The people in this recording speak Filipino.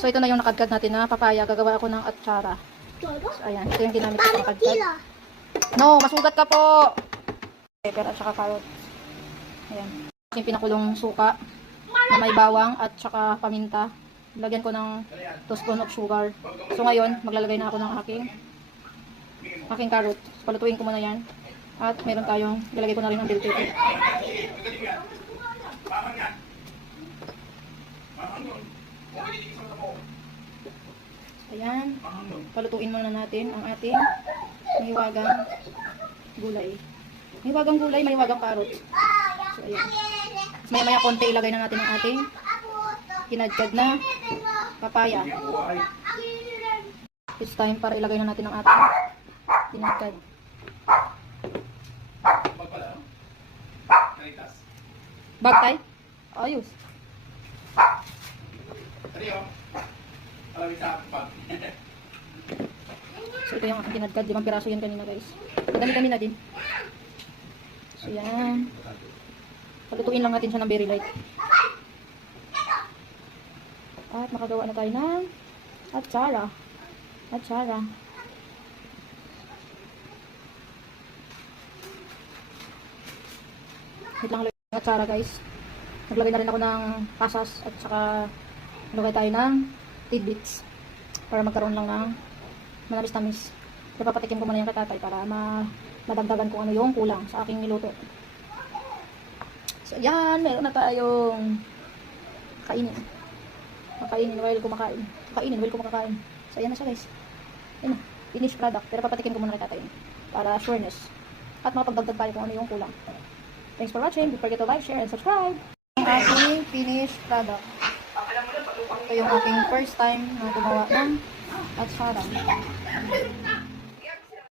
So, ito na yung nakadkad natin na papaya. Gagawa ako ng atsara. So, ayan. Ito yung ginamit ko sa nakadkad. No, masugat ka po! Pepper at saka carrot. Ayan. Yung pinakulong suka na may bawang at saka paminta. Lagyan ko ng 2 spoon of sugar. So, ngayon, maglalagay na ako ng aking carrot. Palutuin ko muna yan. At meron tayong, ilagay ko na rin ng bell pepper. Ayan. Palutuin muna natin ang ating mahiwagang gulay. Mahiwagang gulay, mahiwagang carrot. So, ayan. Maya-maya konti ilagay na natin ang ating kinadkad na papaya. It's time para ilagay na natin ang ating kinadkad. Bag tay? Ayos. So ito yung aking kinadkad. 5 piraso yan kanina guys. Madami-dami na din. So yan. Palutuin lang natin siya ng very light. At makagawa na tayo ng atsara. Atsara. Wait lang ulit ng atsara guys. Naglagay na rin ako ng pasas at saka naglagay tayo ng tidbits para magkaroon lang ng manamis-tamis. Kaya papatikim ko muna yung katatay para madagdagan kung ano yung kulang sa aking niluto. So yan, meron na tayong kainin. Makainin while kumakain. Kainin while kumakain. So ayan na siya guys. Ayan na, finished product. Pero papatikim ko muna kay tatay para sureness. At makapagdagdag tayo kung ano yung kulang. Thanks for watching. Don't forget to like, share, and subscribe. Ang aking finished product. Ito yung aking first time na gumawa ng atsara.